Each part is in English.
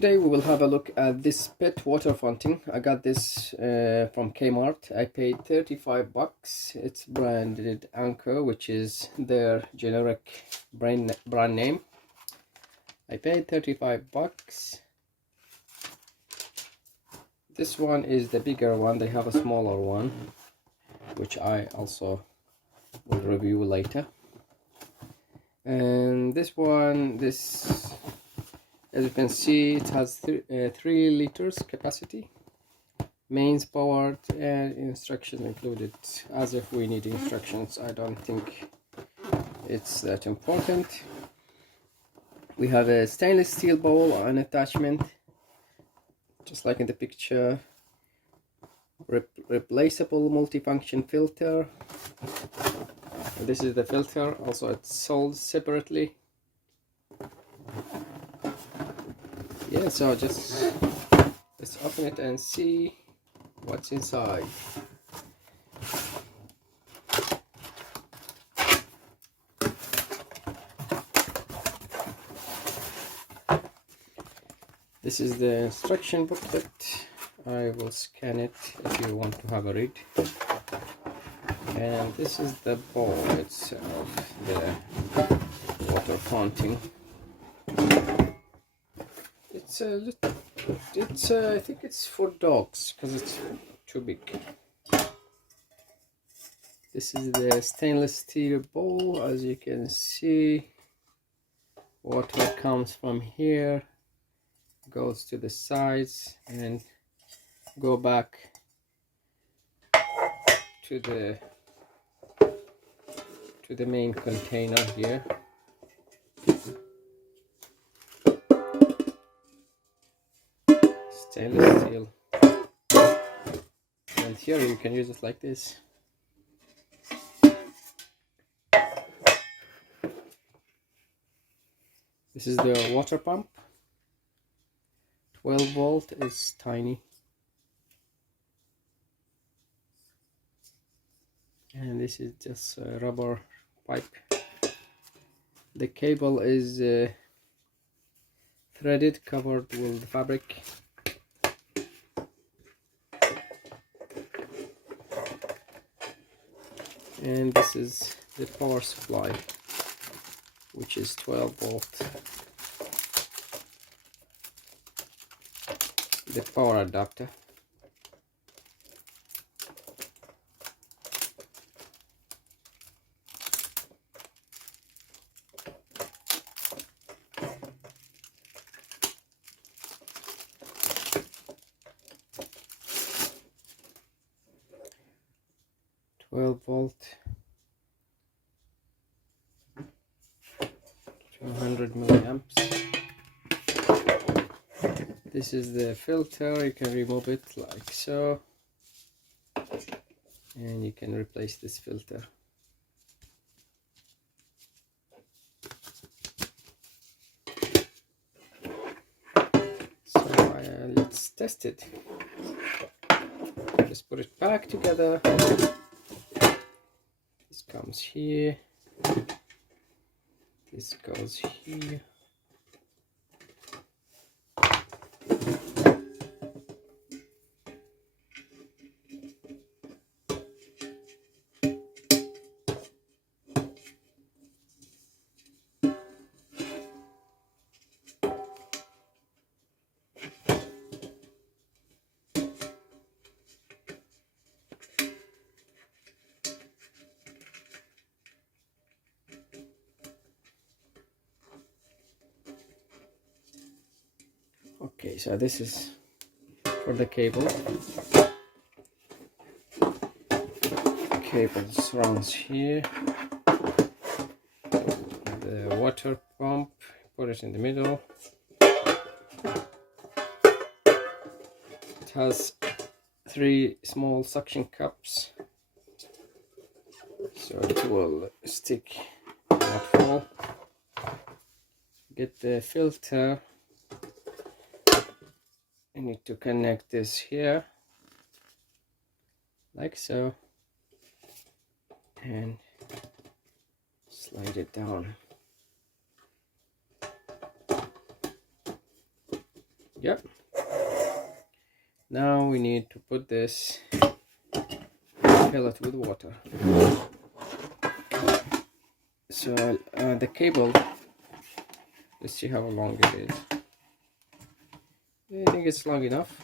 Today we will have a look at this pet water fountain. I got this from Kmart. I paid $35. It's branded Anko, which is their generic brand name. I paid $35. This one is the bigger one. They have a smaller one, which I also will review later. And this one, as you can see, it has 3 liters capacity, mains powered, and instructions included, as if we need instructions. I don't think it's that important. We have a stainless steel bowl and attachment, just like in the picture. Replaceable multifunction filter. And this is the filter. Also, it's sold separately. Yeah, so let's open it and see what's inside. This is the instruction booklet. I will scan it if you want to have a read. And this is the bowl itself, the water fountain. I think it's for dogs because it's too big. This is the stainless steel bowl. As you can see, water comes from here, goes to the sides, and go back to the main container here. Stainless steel, and here you can use it like this. This is the water pump. 12 volt is tiny, and this is just a rubber pipe. The cable is threaded, covered with fabric. And this is the power supply, which is 12 volt. The power adapter. Volt, 200 milliamps. This is the filter. You can remove it like so, and you can replace this filter. So let's test it. Just put it back together. This comes here, this goes here. Okay, so this is for the cable. Cables runs here. The water pump, put it in the middle. It has 3 small suction cups, so it will stick, not fall. Get the filter. You need to connect this here, like so, and slide it down. Yep. Now we need to put this, fill it with water. So the cable, let's see how long it is. I think it's long enough.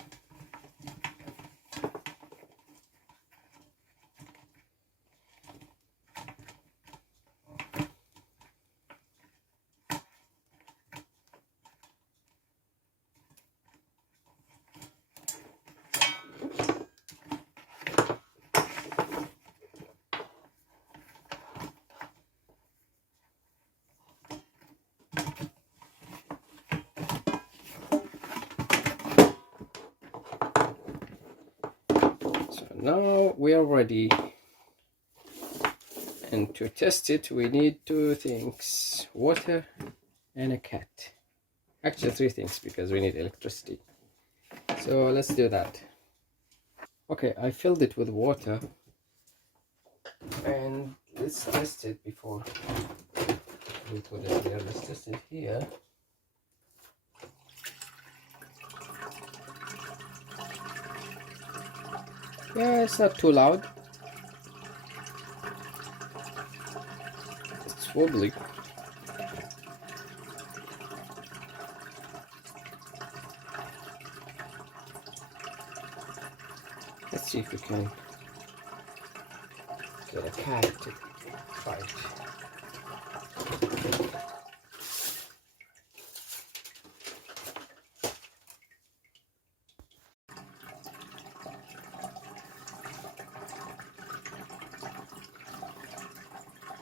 So now we are ready. And to test it, we need two things: water and a cat. Actually, three things, because we need electricity. So let's do that. Okay, I filled it with water, and let's test it before we put it here. Let's test it here. Yeah, it's not too loud. It's wobbly. Let's see if we can get a cat to try it.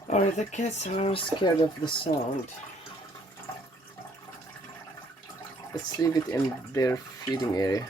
Alright, the cats are scared of the sound. Let's leave it in their feeding area.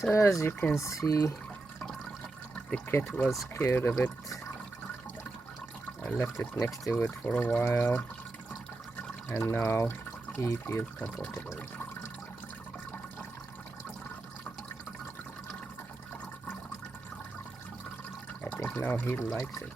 So as you can see, the cat was scared of it. I left it next to it for a while, and now he feels comfortable. I think now he likes it.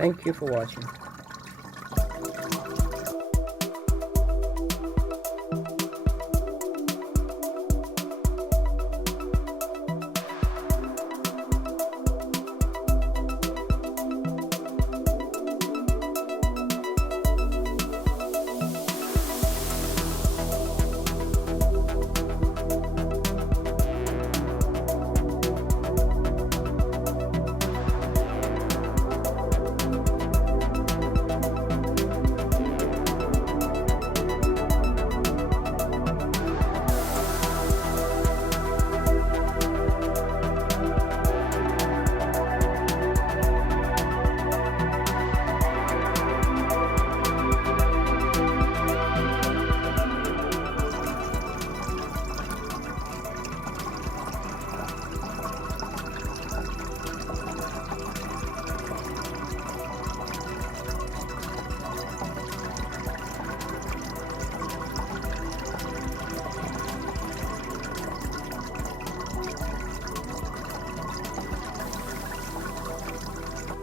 Thank you for watching.